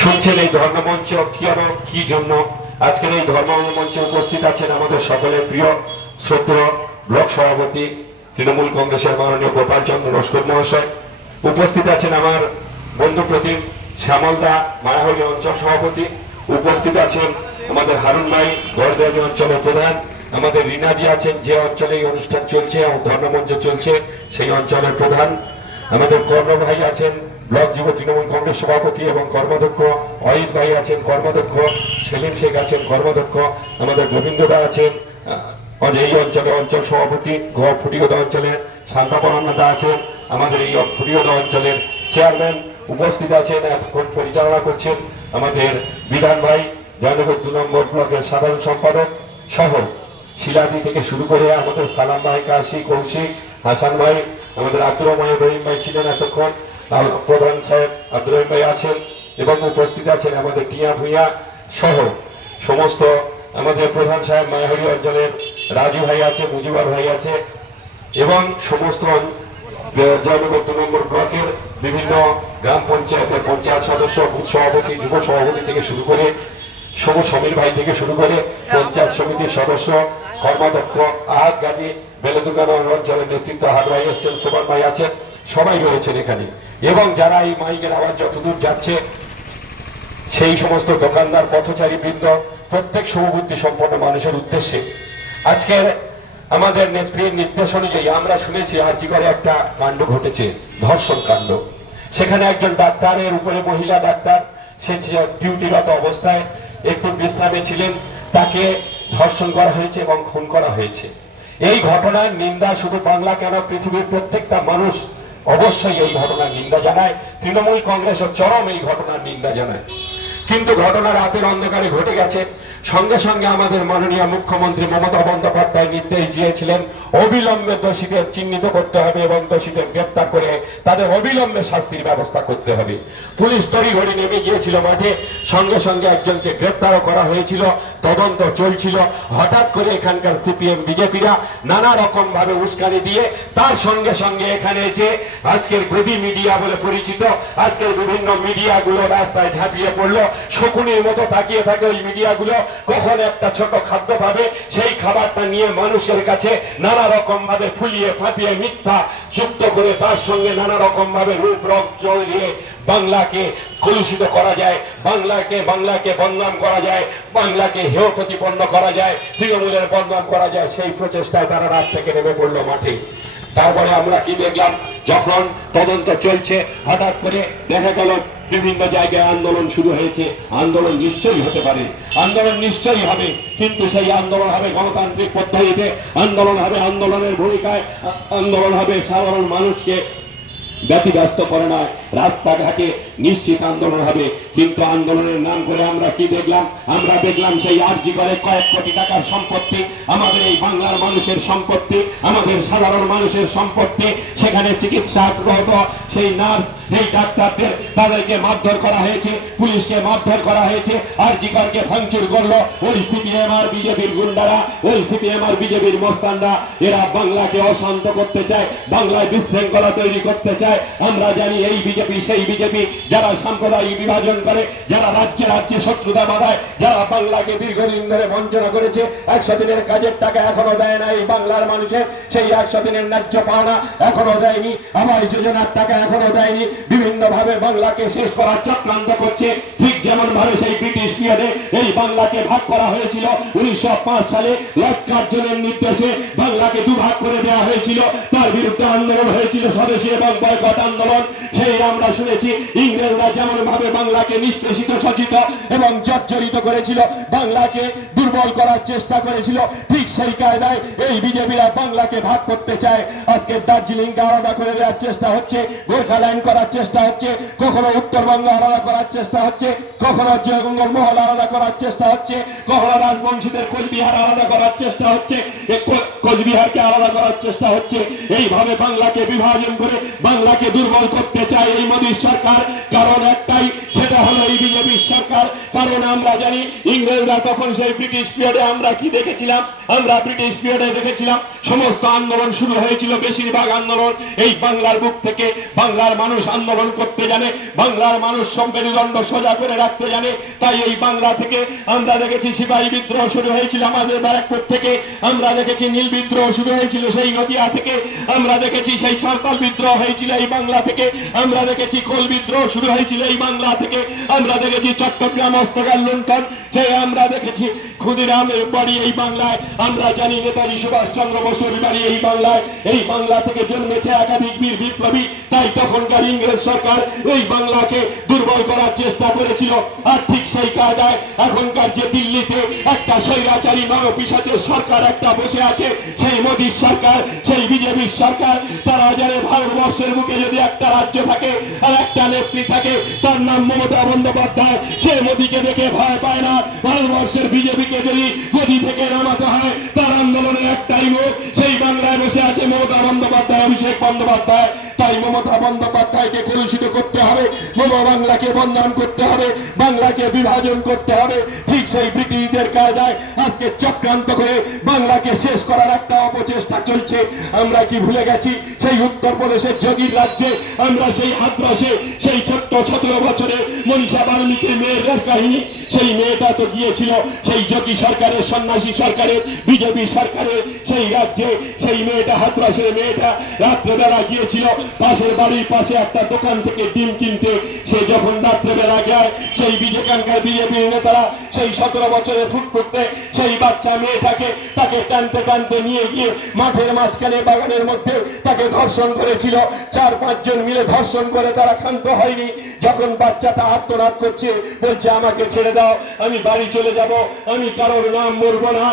শুনছেন এই ধর্মমঞ্চ কি জন্য আজকের এই ধর্মমঞ্চে উপস্থিত আছেন আমাদের সকলের প্রিয় শ্রদ্ধেয় ব্লক সভাপতি তৃণমূল কংগ্রেসের মাননীয় গোপাল চন্দ্র নস্কর মহাশয়, উপস্থিত আছেন আমার বন্ধু প্রতিম শ্যামলদা মায়াহরি অঞ্চল সভাপতি, উপস্থিত আছেন আমাদের হারুন ভাই গড়দেবী অঞ্চলের প্রধান, আমাদের রিনাদি আছেন যে অঞ্চলে এই অনুষ্ঠান চলছে ধর্মমঞ্চ চলছে সেই অঞ্চলের প্রধান, আমাদের কর্ণ ভাই আছেন ব্লক যুব তৃণমূল কংগ্রেস সভাপতি এবং কর্মাধ্যক্ষ, অহিত ভাই আছেন কর্মাধ্যক্ষ, সেলিম শেখ আছেন কর্মাধ্যক্ষ, আমাদের গোবিন্দদা আছেন এই অঞ্চলে অঞ্চল সভাপতি, ফুটিগদা অঞ্চলে শান্তাপরান্নদা আছেন আমাদের এই ফুটিগদা অঞ্চলের চেয়ারম্যান, উপস্থিত আছেন এতক্ষণ পরিচালনা করছেন আমাদের বিধান ভাই জয়নগর 2 নম্বর ব্লকের সাধারণ সম্পাদক সহ শিলাদি থেকে শুরু করে আমাদের সালাম ভাই, কাশি, কৌশিক, হাসান ভাই, আমাদের আব্দুর রহিম ভাই ছিলেন এতক্ষণ, প্রধান সাহেব আব্দুর রহিম ভাই আছেন এবং উপস্থিত আছেন আমাদের টিয়া ভুইয়া সহ সমস্ত আমাদের প্রধান সাহেব মায়াহরি অঞ্চলের রাজু ভাই আছে, মুজিবর ভাই আছে এবং সমস্ত জয়নগর 2 নম্বর ব্লকের বিভিন্ন গ্রাম পঞ্চায়েতের পঞ্চায়েত সদস্য, বুথ সভাপতি, যুব সভাপতি থেকে শুরু করে সমীর ভাই থেকে শুরু করে পঞ্চায়েত সমিতির সদস্য, কর্মাধ্যক্ষ আহাদ গাজী, বেলেদুর্গানগর অঞ্চলের নেতৃত্ব হাট ভাই এসছেন, সোমান ভাই আছেন, সবাই রয়েছেন এখানে এবং যারা এই মাইকের আওয়াজ যতদূর যাচ্ছে সেই সমস্ত দোকানদার, পথচারী বৃন্দ, প্রত্যেক শুভবুদ্ধি সম্পন্ন মানুষের উদ্দেশ্যে আজকের আমাদের নেত্রীর নির্দেশ অনুযায়ী আমরা শুনেছি আরজি করে একটা কাণ্ড ঘটেছে, ধর্ষণ কাণ্ড। সেখানে একজন ডাক্তারের উপরে মহিলা ডাক্তার, সে ডিউটিরত অবস্থায় একটু বিশ্রামে ছিলেন, তাকে ধর্ষণ করা হয়েছে এবং খুন করা হয়েছে। এই ঘটনার নিন্দা শুধু বাংলা কেন, পৃথিবীর প্রত্যেকটা মানুষ অবশ্যই এই ঘটনার নিন্দা জানায়। তৃণমূল কংগ্রেসের চরম এই ঘটনার নিন্দা জানায়। কিন্তু ঘটনা রাতের অন্ধকারে ঘটে গেছে, সঙ্গে সঙ্গে আমাদের মাননীয় মুখ্যমন্ত্রী মমতা বন্দ্যোপাধ্যায় নির্দেশ দিয়েছিলেন অবিলম্বে দোষীদের চিহ্নিত করতে হবে এবং দোষীদের গ্রেপ্তার করে তাদের অবিলম্বে শাস্তির ব্যবস্থা করতে হবে। পুলিশ তড়িঘড়ি নেমে গিয়েছিল মাঠে, সঙ্গে সঙ্গে একজনকে গ্রেপ্তারও করা হয়েছিল, তদন্ত চলছিল। হঠাৎ করে এখানকার সিপিএম বিজেপিরা নানা রকম ভাবে উস্কানি দিয়ে তার সঙ্গে সঙ্গে এখানে যে আজকের গদি মিডিয়া বলে পরিচিত, আজকের বিভিন্ন মিডিয়াগুলো রাস্তায় ঝাঁপিয়ে পড়লো, শকুনির মতো তাকিয়ে থাকে ওই মিডিয়াগুলো, কখন একটা ছোট খাদ্য পাবে সেই খাবারটা নিয়ে মানুষের কাছে নানা রকম ভাবে ফুলিয়ে ফাটিয়ে মিথ্যা যুক্ত করে তার সঙ্গে নানা রকম ভাবে রূপ রং চলিয়ে বাংলাকে কলুষিত করা যায়, বাংলাকে বদনাম করা যায়, বাংলাকে হেয় প্রতিপন্ন করা যায়, তৃণমূলের বদনাম করা যায়, সেই প্রচেষ্টায় তারা রাত থেকে নেমে পড়লো মাঠে। তারপরে আমরা কি দেখলাম, যখন তদন্ত চলছে হঠাৎ করে দেখা গেল বিভিন্ন জায়গায় আন্দোলন শুরু হয়েছে। আন্দোলন নিশ্চয়ই হতে পারে, আন্দোলন নিশ্চয়ই হবে, কিন্তু সেই আন্দোলন হবে গণতান্ত্রিক পদ্ধতিতে, আন্দোলন হবে আন্দোলনের ভূমিকায়, আন্দোলন হবে সাধারণ মানুষকে ব্যতিব্যস্ত করে নয়, রাস্তাঘাটে নিশ্চিত আন্দোলন হবে। কিন্তু আন্দোলনের নাম করে আমরা কি দেখলাম, আমরা দেখলাম সেই আরজি করে কয়েক কোটি টাকার সম্পত্তি, আমাদের এই বাংলার মানুষের সম্পত্তি, আমাদের সাধারণ মানুষের সম্পত্তি, সেখানে চিকিৎসারত সেই নার্স, এই ডাক্তারদের তাদেরকে মারধর করা হয়েছে, পুলিশকে মারধর করা হয়েছে, আরজি করকে ভাঙচুর করলো ওই সিপিএম আর বিজেপির গুন্ডারা, ওই সিপিএম আর বিজেপির মস্তানরা। এরা বাংলাকে অশান্ত করতে চায়, বাংলায় বিশৃঙ্খলা তৈরি করতে চায়। আমরা জানি এই বিজেপি সেই বিজেপি যারা সাম্প্রদায়িক বিভাজন করে, যারা রাজ্যে রাজ্যে শত্রুতা বাঁধায়, যারা বাংলাকে দীর্ঘদিন ধরে বঞ্চনা করেছে। 100 দিনের কাজের টাকা এখনো দেয় না এই বাংলার মানুষের, সেই 100 দিনের ন্যায্য পাওনা এখনো দেয়নি, আবাস যোজনার টাকা এখনো দেয়নি, বিভিন্ন ভাবে বাংলাকে শেষ করার চক্রান্ত করছে। ঠিক যেমন ভাবে সেই ব্রিটিশ পিরিয়ডে এই বাংলাকে ভাগ করা হয়েছিল 1905 সালে লর্ড কার্জনের নির্দেশে বাংলাকে দুভাগ করে দেওয়া হয়েছিল, তার বিরুদ্ধে আন্দোলন হয়েছিল স্বদেশী এবং বয়কট আন্দোলন। সেই আমরা শুনেছি ইংরেজরা যেমন ভাবে বাংলাকে নিষ্পেষিত, শোষিত এবং জর্জরিত করেছিল, বাংলাকে দুর্বল করার চেষ্টা করেছিল, ঠিক সেই কায়দায় এই বিজেপিরা বাংলাকে ভাগ করতে চায়। আজকে দার্জিলিংকে আলাদা করে দেওয়ার চেষ্টা হচ্ছে, গোর্খাল্যান্ড করার চেষ্টা হচ্ছে, কখনো উত্তরবঙ্গ আলাদা করার চেষ্টা হচ্ছে, কখনো জঙ্গলমহল আলাদা করার চেষ্টা হচ্ছে, কখনো রাজবংশীদের কোচবিহার আলাদা করার চেষ্টা হচ্ছে, কোচবিহারকে আলাদা করার চেষ্টা হচ্ছে। এইভাবে বাংলাকে বিভাজন করে বাংলাকে দুর্বল করতে চায় এই মোদী সরকার। কারণ একটাই, সেটা হলো এই বিজেপি সরকার সরকার। কারণ আমরা জানি ইংরেজরা তখন সেই ব্রিটিশ পিরিয়ডে আমরা কি দেখেছিলাম, আমরা ব্রিটিশ পিরিয়ডে দেখেছিলাম সমস্ত আন্দোলন শুরু হয়েছিল, বেশিরভাগ আন্দোলন এই বাংলার বুক থেকে। বাংলার মানুষ আন্দোলন করতে জানে, বাংলার মানুষ মেরুদণ্ড সোজা করে রাখতে জানে। তাই এই বাংলা থেকে আমরা দেখেছি সিপাহী বিদ্রোহ শুরু হয়েছিল আমাদের ব্যারাকপুর থেকে, আমরা দেখেছি নীল বিদ্রোহ শুরু হয়েছিল সেই নদিয়া থেকে, আমরা দেখেছি সেই সাঁওতাল বিদ্রোহ হয়েছিল এই বাংলা থেকে, আমরা দেখেছি কোল বিদ্রোহ শুরু হয়েছিল এই বাংলা থেকে, আমরা দেখেছি চট্টগ্রাম হস্তকার লুণ্ঠন, যে আমরা দেখেছি ক্ষুদিরামের বাড়ি এই বাংলায়। আমরা জানি নেতাজি সুভাষ চন্দ্র বসুর বাড়ি এই বাংলায়। এই বাংলা থেকে জন্মেছে একাধিক বীর বিপ্লবী। তাই তখনকার ইংরেজ সরকার এই বাংলাকে দুর্বল করার চেষ্টা করেছিল। আর ঠিক সেই কায়দায় এখনকার যে দিল্লিতে একটা স্বৈরাচারী নরপিশাচের সরকার একটা বসে আছে, সেই মোদীর সরকার, সেই বিজেপির সরকার, তারা জানে ভারতবর্ষের বুকে যদি একটা রাজ্য থাকে আর একটা নেত্রী থাকে, তার নাম মমতা বন্দ্যোপাধ্যায়। সে মোদীকে দেখে ভয় পায় না। ভারতবর্ষের বিজেপিকে যদি গদি থেকে নামাতে হয়, তার আন্দোলনের একটাই মুখ, সেই বাংলায় বসে আছে মমতা বন্দ্যোপাধ্যায়, অভিষেক বন্দ্যোপাধ্যায়। তাই মমতা বন্দ্যোপাধ্যায়কে কলুষিত করতে হবে, বাংলাকে বন্ধন করতে হবে, বাংলাকে বিভাজন করতে হবে। ঠিক সেই ব্রিটিশদের কায়দায় আজকে চক্রান্ত করে বাংলাকে শেষ করার একটা অপচেষ্টা চলছে। আমরা কি ভুলে গেছি সেই উত্তরপ্রদেশের যোগীর রাজ্যে, আমরা সেই হাতরাসে সেই ছোট্ট 17 বছরের মনীষা বাল্মীকির মেয়ের কাহিনী। সেই মেয়েটা তো গিয়েছিল সেই যোগী সরকারের, সন্ন্যাসী সরকারের, বিজেপি সরকারের সেই রাজ্যে। সেই মেয়েটা, হাতরাসের মেয়েটা, রাত্রেবেলা গিয়েছিল পাশের বাড়ির পাশে একটা দোকান থেকে ডিম কিনতে। সে যখন রাত্রেবেলা যায়, সেই বিজেপির নেতারা সেই 17 বছরের ফুটফুটতে সেই বাচ্চা মেয়েটাকে তাকে টানতে টানতে নিয়ে গিয়ে মাঠের মাঝখানে বাগানের মধ্যে তাকে ধর্ষণ করেছিল। 4-5 জন মিলে ধর্ষণ করে তারা ক্ষান্ত হয়নি। যখন বাচ্চাটা আত্মনাদ করছে, বলছে আমাকে ছেড়ে দাও, আমি বাড়ি চলে যাব, আমি কারোর নাম বলবো না,